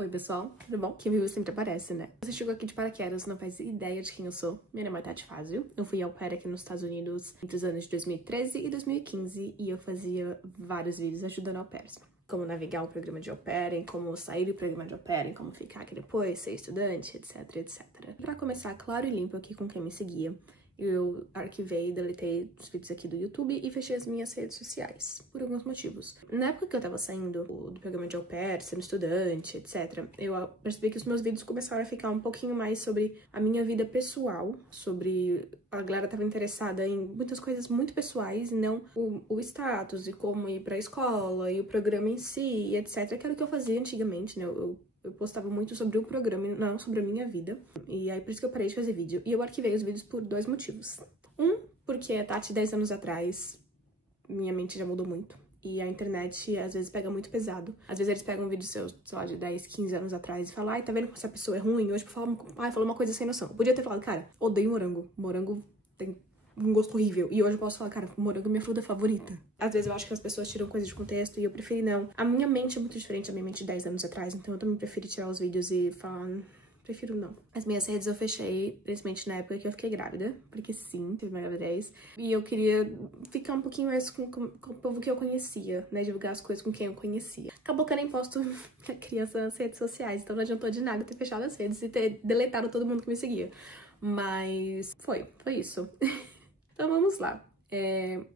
Oi pessoal, tudo bom? Quem viu sempre aparece, né? Você chegou aqui de paraquedas, não faz ideia de quem eu sou. Meu nome é Tati Fazio, eu fui au pair aqui nos Estados Unidos entre os anos de 2013 e 2015 e eu fazia vários vídeos ajudando au pairs. Como navegar o programa de au pair, em como sair do programa de au pair, em como ficar aqui depois, ser estudante, etc, etc. Pra começar claro e limpo aqui com quem me seguia, eu arquivei e deletei os vídeos aqui do YouTube e fechei as minhas redes sociais, por alguns motivos. Na época que eu tava saindo do programa de au pair, sendo estudante, etc., eu percebi que os meus vídeos começaram a ficar um pouquinho mais sobre a minha vida pessoal, sobre... A galera tava interessada em muitas coisas muito pessoais e não o status e como ir pra escola e o programa em si, etc., que era o que eu fazia antigamente, né? Eu postava muito sobre o programa e não sobre a minha vida. E aí, por isso que eu parei de fazer vídeo. E eu arquivei os vídeos por dois motivos. Um, porque a Tati, 10 anos atrás, minha mente já mudou muito. E a internet, às vezes, pega muito pesado. Às vezes, eles pegam um vídeo seu, sei lá, de 10, 15 anos atrás e falam, ai, tá vendo como essa pessoa é ruim? Hoje, falou uma coisa sem noção. Eu podia ter falado, cara, odeio morango. Morango tem um gosto horrível. E hoje eu posso falar, cara, morango é minha fruta favorita. Às vezes eu acho que as pessoas tiram coisas de contexto e eu preferi não. A minha mente é muito diferente da minha mente de 10 anos atrás, então eu também preferi tirar os vídeos e falar, prefiro não. As minhas redes eu fechei, principalmente na época que eu fiquei grávida, porque sim, tive uma gravidez. E eu queria ficar um pouquinho mais com o povo que eu conhecia, né, divulgar as coisas com quem eu conhecia. Acabou que eu nem posto a criança nas redes sociais, então não adiantou de nada ter fechado as redes e ter deletado todo mundo que me seguia. Mas foi isso. Então vamos lá,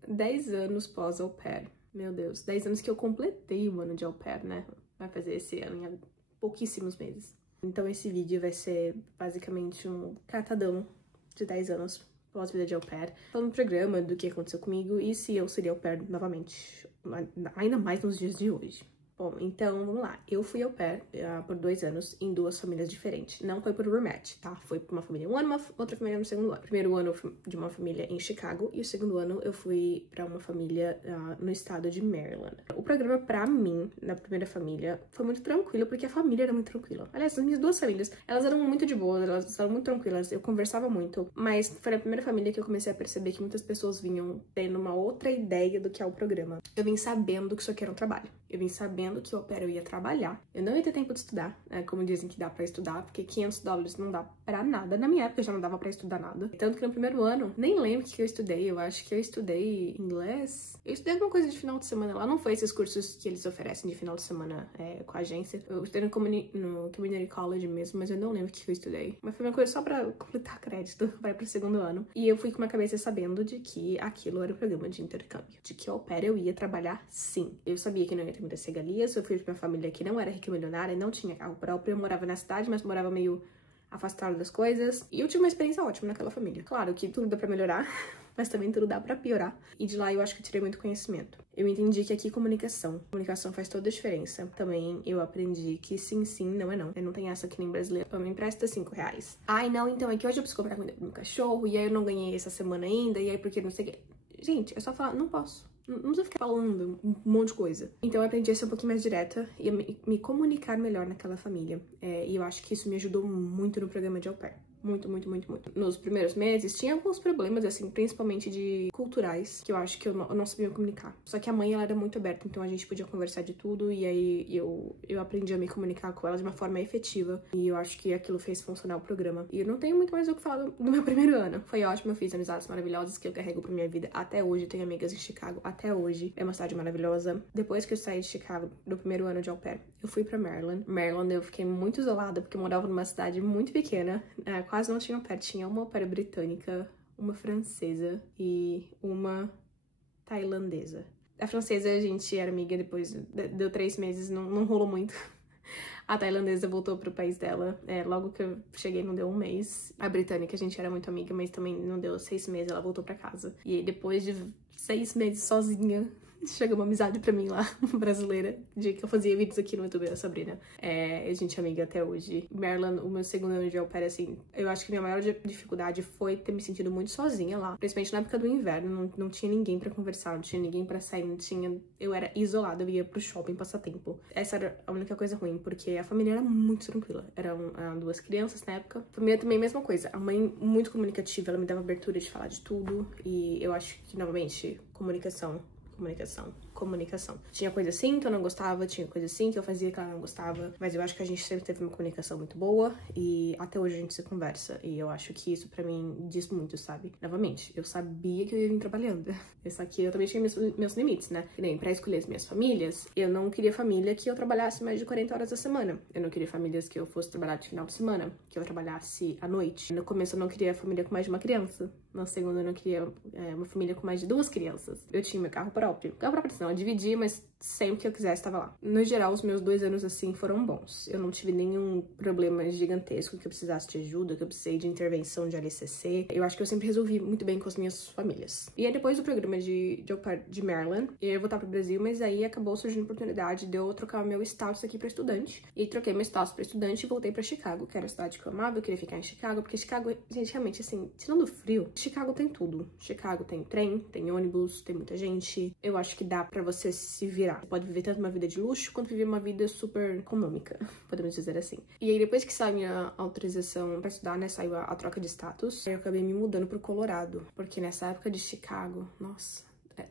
10 anos pós au pair, meu Deus, 10 anos que eu completei o ano de au pair, né, vai fazer esse ano em pouquíssimos meses. Então esse vídeo vai ser basicamente um catadão de 10 anos pós-vida de au pair, falando do programa, do que aconteceu comigo e se eu seria au pair novamente, ainda mais nos dias de hoje. Bom, então, vamos lá. Eu fui au pair por 2 anos em 2 famílias diferentes. Não foi por rematch, tá? Foi por uma família um ano, outra família no segundo ano. Primeiro ano eu fui de uma família em Chicago e o segundo ano eu fui pra uma família no estado de Maryland. O programa, pra mim, na primeira família, foi muito tranquilo, porque a família era muito tranquila. Aliás, as minhas 2 famílias, elas eram muito de boa, elas eram muito tranquilas, eu conversava muito. Mas foi na primeira família que eu comecei a perceber que muitas pessoas vinham tendo uma outra ideia do que é o programa. Eu vim sabendo que isso aqui era um trabalho. Eu vim sabendo que o au pair eu ia trabalhar. Eu não ia ter tempo de estudar, como dizem que dá pra estudar, porque $500 não dá pra nada. Na minha época já não dava pra estudar nada. Tanto que no primeiro ano, nem lembro o que eu estudei. Eu acho que eu estudei inglês. Eu estudei alguma coisa de final de semana lá. Não foi esses cursos que eles oferecem de final de semana com a agência. Eu estudei no Community College mesmo, mas eu não lembro o que eu estudei. Mas foi uma coisa só pra completar crédito, vai pro segundo ano. E eu fui com uma cabeça sabendo de que aquilo era um programa de intercâmbio. De que au pair eu ia trabalhar sim. Eu sabia que não ia ter muitas regalias, eu fui pra uma família que não era rica e milionária, não tinha carro próprio, eu morava na cidade, mas morava meio afastado das coisas. E eu tive uma experiência ótima naquela família. Claro que tudo dá pra melhorar, mas também tudo dá pra piorar. E de lá eu acho que eu tirei muito conhecimento. Eu entendi que aqui comunicação faz toda a diferença. Também eu aprendi que sim, não é não. Não tem essa que nem brasileiro. Me empresta R$5. Ai, não, então é que hoje eu preciso comprar comida pro meu cachorro, e aí eu não ganhei essa semana ainda, e aí porque não sei o que. Gente, é só falar, não posso. Não precisa ficar falando um monte de coisa. Então eu aprendi a ser um pouquinho mais direta e a me comunicar melhor naquela família. E eu acho que isso me ajudou muito no programa de au pair. Muito. Nos primeiros meses, tinha alguns problemas, assim, principalmente de culturais, que eu acho que eu não sabia me comunicar. Só que a mãe, ela era muito aberta, então a gente podia conversar de tudo, e aí eu aprendi a me comunicar com ela de uma forma efetiva, e eu acho que aquilo fez funcionar o programa. E eu não tenho muito mais o que falar do meu primeiro ano. Foi ótimo, eu fiz amizades maravilhosas que eu carrego pra minha vida até hoje. Tenho amigas em Chicago até hoje. É uma cidade maravilhosa. Depois que eu saí de Chicago, do primeiro ano de au pair, eu fui pra Maryland. Maryland eu fiquei muito isolada, porque eu morava numa cidade muito pequena, quase não tinha au pair. Tinha uma au pair britânica, uma francesa e uma tailandesa. A francesa a gente era amiga, depois deu 3 meses, não rolou muito. A tailandesa voltou pro país dela, logo que eu cheguei não deu 1 mês. A britânica a gente era muito amiga, mas também não deu 6 meses, ela voltou pra casa. E aí depois de 6 meses sozinha, chegou uma amizade pra mim lá, brasileira, de que eu fazia vídeos aqui no YouTube da Sabrina. A gente é amiga até hoje. Maryland, o meu segundo ano de au pair, assim, eu acho que a minha maior dificuldade foi ter me sentido muito sozinha lá. Principalmente na época do inverno, não tinha ninguém pra conversar, não tinha ninguém pra sair, eu era isolada, eu ia pro shopping passar tempo. Essa era a única coisa ruim, porque a família era muito tranquila. Eram 2 crianças na época. A família também, mesma coisa. A mãe, muito comunicativa, ela me dava abertura de falar de tudo. E eu acho que, novamente, comunicação. comunicação. Tinha coisa assim que eu não gostava, tinha coisa assim que eu fazia que ela não gostava, mas eu acho que a gente sempre teve uma comunicação muito boa e até hoje a gente se conversa. E eu acho que isso pra mim diz muito, sabe? Novamente, eu sabia que eu ia vir trabalhando. Só que eu também tinha meus limites, né? E nem pra escolher as minhas famílias, eu não queria família que eu trabalhasse mais de 40 horas a semana. Eu não queria famílias que eu fosse trabalhar de final de semana, que eu trabalhasse à noite. No começo eu não queria família com mais de uma criança. Na segunda eu não queria uma família com mais de 2 crianças. Eu tinha meu carro próprio. Carro próprio não, eu dividia, mas sempre que eu quisesse estava lá. No geral, os meus 2 anos assim foram bons. Eu não tive nenhum problema gigantesco que eu precisasse de ajuda, que eu precisei de intervenção de LCC. Eu acho que eu sempre resolvi muito bem com as minhas famílias. E aí depois do programa de au pair de Maryland, eu ia voltar pro Brasil, mas aí acabou surgindo a oportunidade de eu trocar meu status aqui pra estudante. E troquei meu status pra estudante e voltei pra Chicago, que era a cidade que eu amava. Eu queria ficar em Chicago, porque Chicago, gente, realmente, assim, tirando o frio, Chicago tem tudo. Chicago tem trem, tem ônibus, tem muita gente. Eu acho que dá pra você se virar. Você pode viver tanto uma vida de luxo, quanto viver uma vida super econômica, podemos dizer assim. E aí, depois que saiu minha autorização pra estudar, né, saiu a troca de status, eu acabei me mudando pro Colorado. Porque nessa época de Chicago, nossa,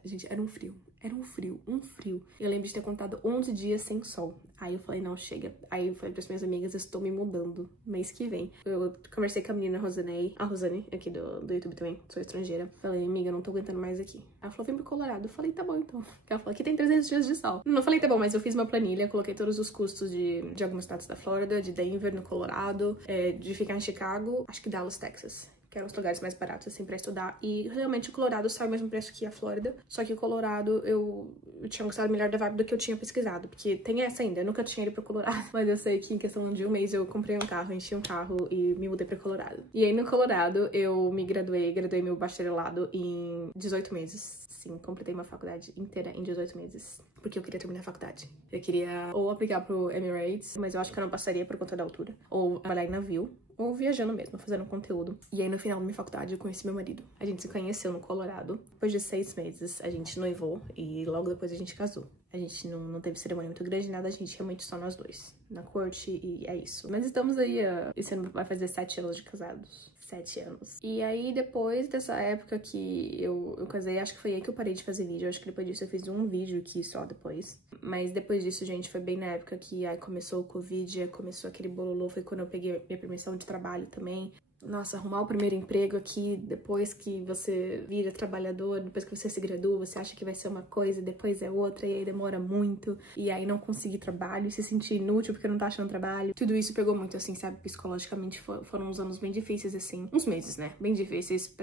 gente, era um frio. Era um frio. Eu lembro de ter contado 11 dias sem sol. Aí eu falei, não, chega. Aí eu falei pras minhas amigas, eu estou me mudando mês que vem. Eu conversei com a menina Rosanei, a Rosane, aqui do YouTube também, sou estrangeira. Falei, amiga, eu não tô aguentando mais aqui. Ela falou, vem pro Colorado. Eu falei, tá bom, então. Ela falou, aqui tem 300 dias de sol. Não falei, tá bom, mas eu fiz uma planilha, coloquei todos os custos de algumas cidades da Flórida, de Denver, no Colorado, de ficar em Chicago, acho que Dallas, Texas, que eram os lugares mais baratos, assim, pra estudar. E, realmente, o Colorado sai o mesmo preço que a Flórida. Só que o Colorado, eu tinha gostado melhor da vibe do que eu tinha pesquisado. Porque tem essa ainda, eu nunca tinha ido pro Colorado. Mas eu sei que em questão de um mês eu comprei um carro, enchi um carro e me mudei pro Colorado. E aí, no Colorado, eu me graduei meu bacharelado em 18 meses. Sim, completei uma faculdade inteira em 18 meses. Porque eu queria terminar a faculdade. Eu queria ou aplicar pro Emirates, mas eu acho que eu não passaria por conta da altura. Ou trabalhar em navio. Ou viajando mesmo, fazendo conteúdo. E aí, no final da minha faculdade, eu conheci meu marido. A gente se conheceu no Colorado. Depois de 6 meses, a gente noivou e logo depois a gente casou. A gente não teve cerimônia muito grande, nada, a gente realmente só nós dois. Na corte, e é isso. Mas estamos aí, esse ano vai fazer 7 anos de casados. 7 anos. E aí, depois dessa época que eu casei, acho que foi aí que eu parei de fazer vídeo. Acho que depois disso eu fiz um vídeo aqui só depois. Mas depois disso, gente, foi bem na época que aí começou o Covid, começou aquele bololô, foi quando eu peguei minha permissão de trabalho também. Nossa, arrumar o primeiro emprego aqui, depois que você vira trabalhador, depois que você se gradua, você acha que vai ser uma coisa, depois é outra, e aí demora muito, e aí não conseguir trabalho, se sentir inútil porque não tá achando trabalho. Tudo isso pegou muito, assim, sabe, psicologicamente, foram uns anos bem difíceis, assim, uns meses, né, bem difíceis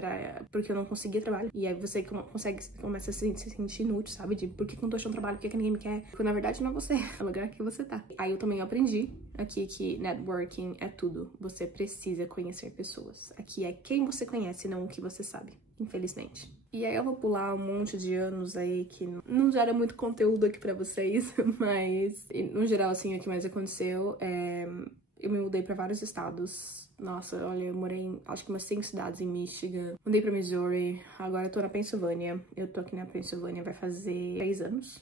porque eu não conseguia trabalho. E aí você começa a se sentir inútil, sabe, de por que eu não tô achando trabalho, por que ninguém me quer, porque na verdade não é você, é o lugar que você tá. Aí eu também aprendi aqui que networking é tudo, você precisa conhecer pessoas. Aqui é quem você conhece, não o que você sabe, infelizmente. E aí eu vou pular um monte de anos aí que não gera muito conteúdo aqui pra vocês, mas no geral, assim, o que mais aconteceu é... Eu me mudei pra vários estados. Nossa, olha, eu morei em, acho que umas 5 cidades em Michigan. Mudei pra Missouri, agora eu tô na Pensilvânia. Eu tô aqui na Pensilvânia vai fazer 3 anos.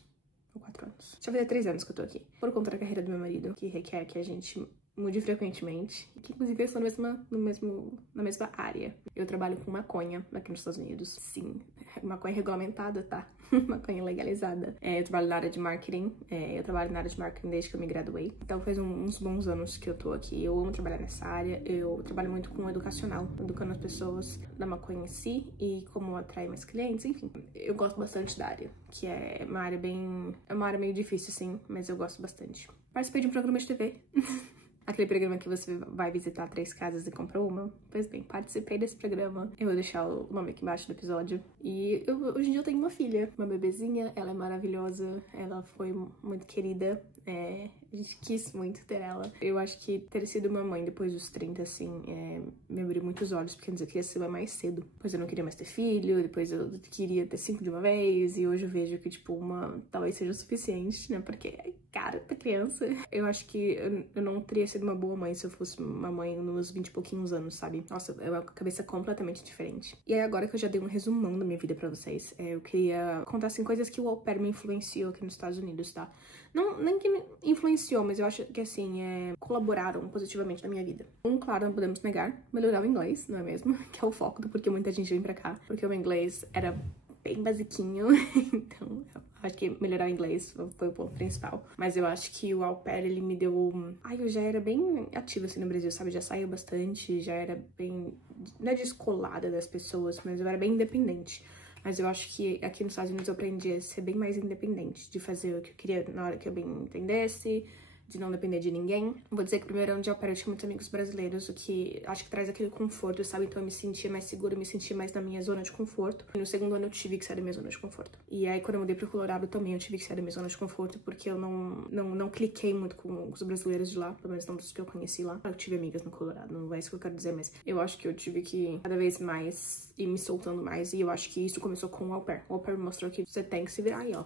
Ou 4 anos. Já vai fazer 3 anos que eu tô aqui. Por conta da carreira do meu marido, que requer que a gente mude frequentemente. Que inclusive eu estou na mesma área. Eu trabalho com maconha aqui nos Estados Unidos. Sim, maconha regulamentada, tá? Maconha legalizada. Eu trabalho na área de marketing. Eu trabalho na área de marketing desde que eu me graduei. Então faz uns bons anos que eu tô aqui. Eu amo trabalhar nessa área. Eu trabalho muito com o educacional, educando as pessoas da maconha em si e como atrair mais clientes, enfim. Eu gosto bastante da área, que é uma área bem... É uma área meio difícil, sim, mas eu gosto bastante. Participei de um programa de TV. Aquele programa que você vai visitar 3 casas e compra uma. Pois bem, participei desse programa. Eu vou deixar o nome aqui embaixo do episódio. E hoje em dia eu tenho uma filha, uma bebezinha. Ela é maravilhosa, ela foi muito querida. A gente quis muito ter ela. Eu acho que ter sido uma mãe depois dos 30, assim, me abriu muitos olhos, porque antes eu queria ser mais cedo. Depois eu não queria mais ter filho, depois eu queria ter 5 de uma vez, e hoje eu vejo que, tipo, uma talvez seja o suficiente, né? Porque é caro pra criança. Eu acho que eu não teria sido uma boa mãe se eu fosse uma mãe nos 20 e pouquinhos anos, sabe? Nossa, é uma cabeça completamente diferente. E aí, agora que eu já dei um resumão da minha vida pra vocês, eu queria contar, assim, coisas que o au pair me influenciou aqui nos Estados Unidos, tá? Não, nem que me influenciou, mas eu acho que, assim, colaboraram positivamente na minha vida. Claro, não podemos negar, melhorar o inglês, não é mesmo? Que é o foco do porquê muita gente vem pra cá. Porque o meu inglês era bem basiquinho, então acho que melhorar o inglês foi o ponto principal. Mas eu acho que o au pair, ele me deu... Ai, eu já era bem ativa assim no Brasil, sabe? Já saía bastante, já era bem... Não é descolada das pessoas, mas eu era bem independente. Mas eu acho que aqui nos Estados Unidos eu aprendi a ser bem mais independente, de fazer o que eu queria na hora que eu bem entendesse, de não depender de ninguém. Vou dizer que o primeiro ano de au pair eu tinha muitos amigos brasileiros, o que acho que traz aquele conforto, sabe? Então eu me sentia mais segura, eu me sentia mais na minha zona de conforto. E no segundo ano eu tive que sair da minha zona de conforto. E aí quando eu mudei pro Colorado também eu tive que sair da minha zona de conforto, porque eu não cliquei muito com os brasileiros de lá, pelo menos não dos que eu conheci lá. Eu tive amigas no Colorado, não é isso que eu quero dizer, mas eu acho que eu tive que cada vez mais ir me soltando mais, e eu acho que isso começou com o au pair. O au pair me mostrou que você tem que se virar aí, ó.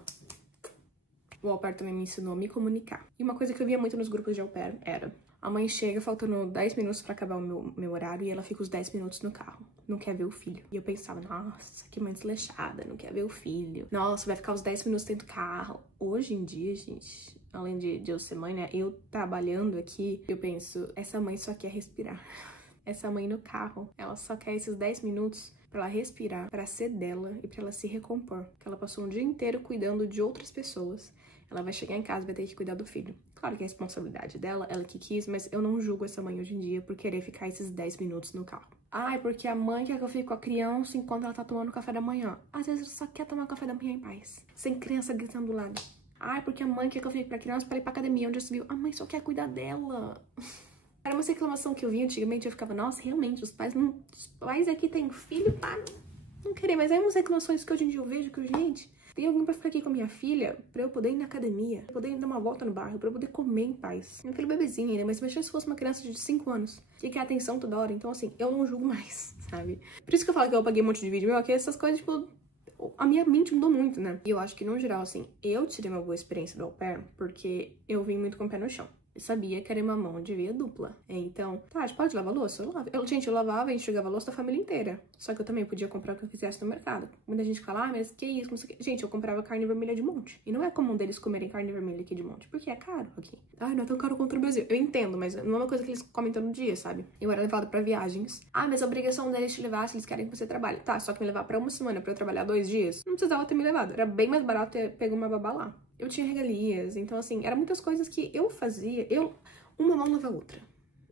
O au pair também me ensinou a me comunicar. E uma coisa que eu via muito nos grupos de au pair era: a mãe chega faltando 10 minutos pra acabar o meu horário e ela fica os 10 minutos no carro. Não quer ver o filho. E eu pensava, nossa, que mãe desleixada, não quer ver o filho. Nossa, vai ficar os 10 minutos dentro do carro. Hoje em dia, gente, além de eu ser mãe, né, eu trabalhando aqui, eu penso, essa mãe só quer respirar. Essa mãe no carro, ela só quer esses 10 minutos pra ela respirar, pra ser dela e pra ela se recompor. Porque ela passou um dia inteiro cuidando de outras pessoas. Ela vai chegar em casa e vai ter que cuidar do filho. Claro que é a responsabilidade dela, ela que quis, mas eu não julgo essa mãe hoje em dia por querer ficar esses 10 minutos no carro. Ai, porque a mãe quer que eu fique com a criança enquanto ela tá tomando café da manhã. Às vezes ela só quer tomar café da manhã em paz, sem criança gritando do lado. Ai, porque a mãe quer que eu fique pra criança pra ir pra academia, onde já se viu. A mãe só quer cuidar dela. Era uma reclamação que eu via antigamente, eu ficava, nossa, realmente, os pais aqui têm filho para não querer. Mas aí umas reclamações que hoje em dia eu vejo que, gente, tem alguém pra ficar aqui com a minha filha, pra eu poder ir na academia, pra eu poder dar uma volta no bairro, pra eu poder comer em paz. Meu filho é bebezinho ainda, mas imagina se fosse uma criança de 5 anos, que quer atenção toda hora. Então, assim, eu não julgo mais, sabe? Por isso que eu falo que eu apaguei um monte de vídeo meu, que essas coisas, tipo, a minha mente mudou muito, né? E eu acho que, no geral, assim, eu tirei uma boa experiência do au pair porque eu vim muito com o pé no chão. Eu sabia que era uma mão de via dupla. Então, tá, a gente pode lavar louça? Eu lavo. Eu lavava e enxugava a louça da família inteira. Só que eu também podia comprar o que eu quisesse no mercado. Muita gente fala, ah, mas que isso, não sei o que. Gente, eu comprava carne vermelha de monte. E não é comum deles comerem carne vermelha aqui de monte, porque é caro aqui. Ah, não é tão caro quanto no Brasil. Eu entendo, mas não é uma coisa que eles comem todo dia, sabe? Eu era levada pra viagens. Ah, mas a obrigação deles te levar se eles querem que você trabalhe. Tá, só que me levar pra uma semana pra eu trabalhar 2 dias, não precisava ter me levado. Era bem mais barato ter pego uma babá lá. Eu tinha regalias, então assim, eram muitas coisas que eu fazia. Uma mão lava a outra.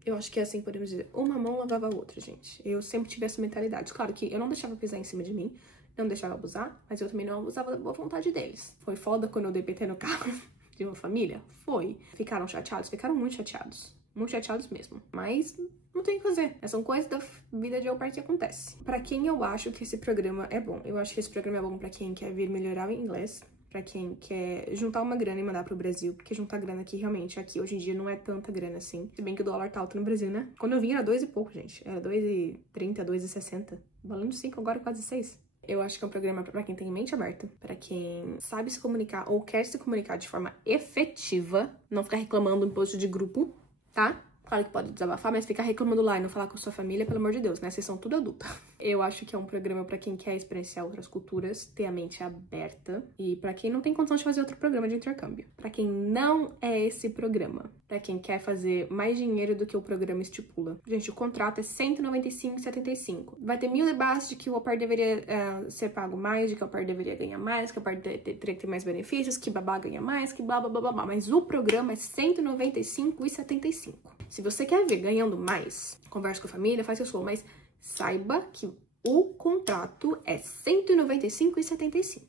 Eu acho que é assim que podemos dizer. Uma mão lavava a outra, gente. Eu sempre tive essa mentalidade. Claro que eu não deixava pisar em cima de mim, não deixava abusar, mas eu também não abusava da boa vontade deles. Foi foda quando eu dei PT no carro de uma família? Foi. Ficaram chateados? Ficaram muito chateados. Muito chateados mesmo. Mas não tem o que fazer. São coisas da vida de au pair que acontece. Pra quem eu acho que esse programa é bom? Eu acho que esse programa é bom pra quem quer vir melhorar o inglês, pra quem quer juntar uma grana e mandar pro Brasil, porque juntar grana aqui, realmente, aqui hoje em dia não é tanta grana assim. Se bem que o dólar tá alto no Brasil, né? Quando eu vim era 2 e pouco, gente. Era 2,30, 2,60. Valendo 5, agora quase 6. Eu acho que é um programa pra quem tem mente aberta, pra quem sabe se comunicar ou quer se comunicar de forma efetiva, não ficar reclamando em post de grupo, tá? Claro que pode desabafar, mas ficar reclamando lá e não falar com a sua família, pelo amor de Deus, né? Vocês são tudo adulta. Eu acho que é um programa pra quem quer experienciar outras culturas, ter a mente aberta, e pra quem não tem condição de fazer outro programa de intercâmbio. Pra quem não é esse programa. Pra quem quer fazer mais dinheiro do que o programa estipula. Gente, o contrato é R$195,75. Vai ter 1000 debates de que o au pair deveria ser pago mais, de que o au pair deveria ganhar mais, que o au pair teria que ter mais benefícios, que babá ganha mais, que blá blá blá blá. Mas o programa é R$195,75. Se você quer ver ganhando mais, converse com a família, faz seu show, mas saiba que o contrato é R$195,75.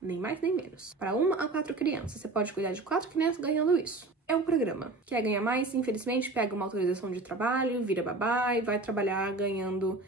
Nem mais nem menos. Para 1 a 4 crianças. Você pode cuidar de 4 crianças ganhando isso. É um programa. Quer ganhar mais? Infelizmente, pega uma autorização de trabalho, vira babá e vai trabalhar ganhando,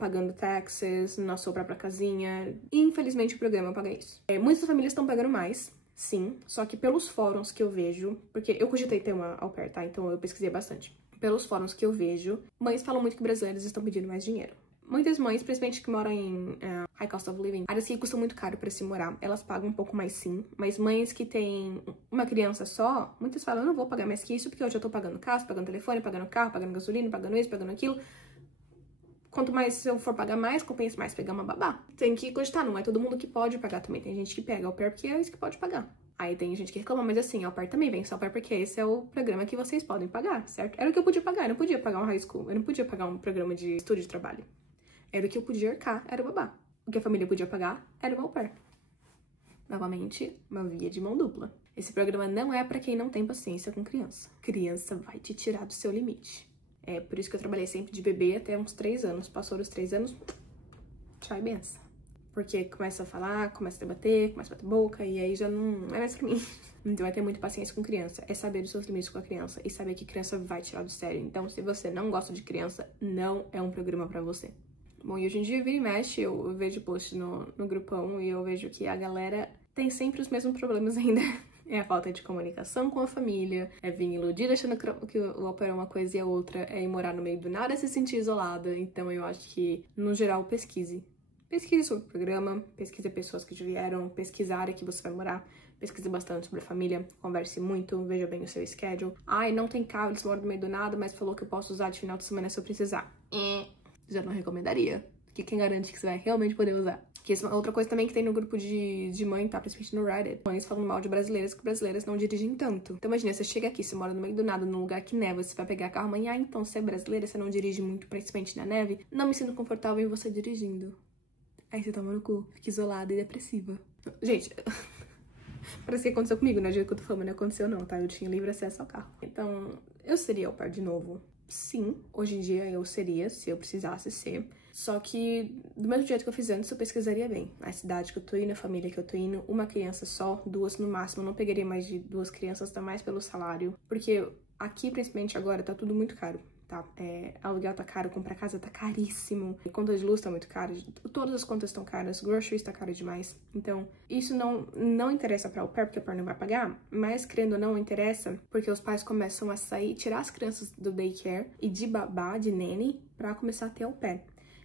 pagando taxas na sua própria casinha. Infelizmente, o programa paga isso. Muitas famílias estão pagando mais. Sim, só que pelos fóruns que eu vejo, porque eu cogitei ter uma au pair, tá? Então eu pesquisei bastante. Pelos fóruns que eu vejo, mães falam muito que brasileiros estão pedindo mais dinheiro. Muitas mães, principalmente que moram em high cost of living, áreas que custam muito caro pra se morar, elas pagam um pouco mais sim. Mas mães que têm uma criança só, muitas falam, eu não vou pagar mais que isso, porque eu já tô pagando casa, pagando telefone, pagando carro, pagando gasolina, pagando isso, pagando aquilo. Quanto mais eu for pagar mais, compensa mais pegar uma babá. Tem que cogitar, não é todo mundo que pode pagar também. Tem gente que pega au pair porque é isso que pode pagar. Aí tem gente que reclama, mas assim, au pair também vem só au pair porque esse é o programa que vocês podem pagar, certo? Era o que eu podia pagar, eu não podia pagar um high school, eu não podia pagar um programa de estudo de trabalho. Era o que eu podia arcar, era o babá. o que a família podia pagar era o au pair. Novamente, uma via de mão dupla. Esse programa não é pra quem não tem paciência com criança. Criança vai te tirar do seu limite. É por isso que eu trabalhei sempre de bebê até uns 3 anos. Passou dos 3 anos, tchau e benção. Porque começa a falar, começa a debater, começa a bater boca, e aí já não é mais pra mim. Então vai ter muita paciência com criança. É saber os seus limites com a criança e saber que criança vai tirar do sério. Então, se você não gosta de criança, não é um programa pra você. Bom, e hoje em dia, vira e mexe, eu vejo post no grupão e eu vejo que a galera tem sempre os mesmos problemas ainda. É a falta de comunicação com a família, é vir iludida achando que o au pair é uma coisa e a outra, é ir morar no meio do nada e se sentir isolada. Então eu acho que, no geral, pesquise. Pesquise sobre o programa, pesquise pessoas que vieram, pesquise a área que você vai morar, pesquise bastante sobre a família, converse muito, veja bem o seu schedule. Ai, não tem carro, eles moram no meio do nada, mas falou que eu posso usar de final de semana se eu precisar. Já não recomendaria, porque quem garante que você vai realmente poder usar? Que isso é outra coisa também que tem no grupo de mãe, tá? Principalmente no Reddit. Mães falando mal de brasileiras, que brasileiras não dirigem tanto. Então imagina, você chega aqui, você mora no meio do nada, num lugar que neva, você vai pegar carro amanhã, então você é brasileira, você não dirige muito, principalmente na neve. Não me sinto confortável em você dirigindo. Aí você toma no cu, fica isolada e depressiva. Gente, parece que aconteceu comigo, né? Do jeito que eu tô falando, não aconteceu não, tá? Eu tinha livre acesso ao carro. Então, eu seria au pair de novo? Sim, hoje em dia eu seria, se eu precisasse ser. Só que, do mesmo jeito que eu fiz antes, eu pesquisaria bem. A cidade que eu tô indo, a família que eu tô indo, uma criança só, 2 no máximo. Eu não pegaria mais de 2 crianças, tá mais pelo salário. Porque aqui, principalmente agora, tá tudo muito caro, tá? Aluguel tá caro, comprar casa tá caríssimo. Conta de luz tá muito caro, todas as contas estão caras, groceries tá caro demais. Então, isso não interessa pra au pair, porque a au pair não vai pagar, mas, querendo ou não, interessa porque os pais começam a sair, tirar as crianças do daycare e de babá, de nanny, pra começar a ter au pair.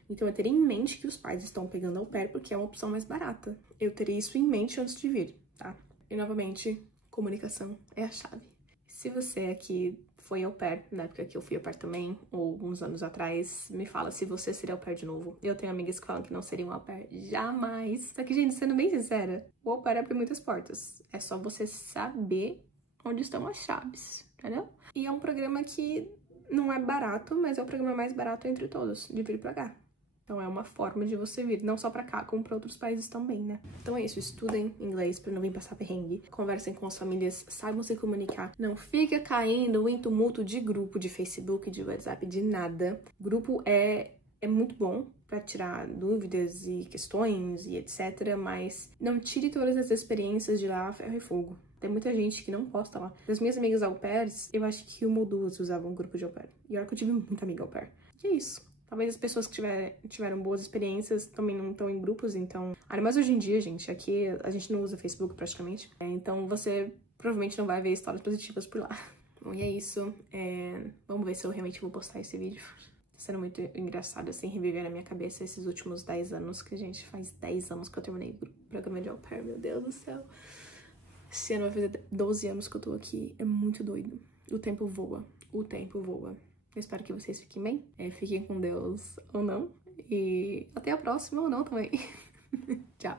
Então, eu teria em mente que os pais estão pegando au pair porque é uma opção mais barata. Eu teria isso em mente antes de vir, tá? E, novamente, comunicação é a chave. Se você aqui foi au pair, na época que eu fui au pair também, ou alguns anos atrás, me fala se você seria au pair de novo. Eu tenho amigas que falam que não seriam au pair jamais. Só que, gente, sendo bem sincera, o au pair abre muitas portas. É só você saber onde estão as chaves, entendeu? E é um programa que não é barato, mas é o programa mais barato entre todos, de vir pra cá. Então é uma forma de você vir, não só pra cá, como pra outros países também, né? Então é isso, estudem inglês pra não vir passar perrengue, conversem com as famílias, saibam se comunicar, não fica caindo em tumulto de grupo, de Facebook, de WhatsApp, de nada. Grupo é muito bom pra tirar dúvidas e questões e etc, mas não tire todas as experiências de lá a ferro e fogo. Tem muita gente que não posta lá. Das minhas amigas au pairs, eu acho que 1 ou 2 usavam um grupo de au pair. E olha que eu tive muita amiga au pair. E é isso. Talvez as pessoas que tiveram boas experiências também não estão em grupos, então... Mas hoje em dia, gente, aqui a gente não usa Facebook praticamente. Então você provavelmente não vai ver histórias positivas por lá. Bom, e é isso. Vamos ver se eu realmente vou postar esse vídeo. Tá sendo muito engraçado, assim, reviver na minha cabeça esses últimos 10 anos, que, gente, faz 10 anos que eu terminei o programa de au pair, meu Deus do céu. Esse ano vai fazer 12 anos que eu tô aqui. É muito doido. O tempo voa. O tempo voa. Eu espero que vocês fiquem bem, fiquem com Deus ou não, e até a próxima ou não também. Tchau!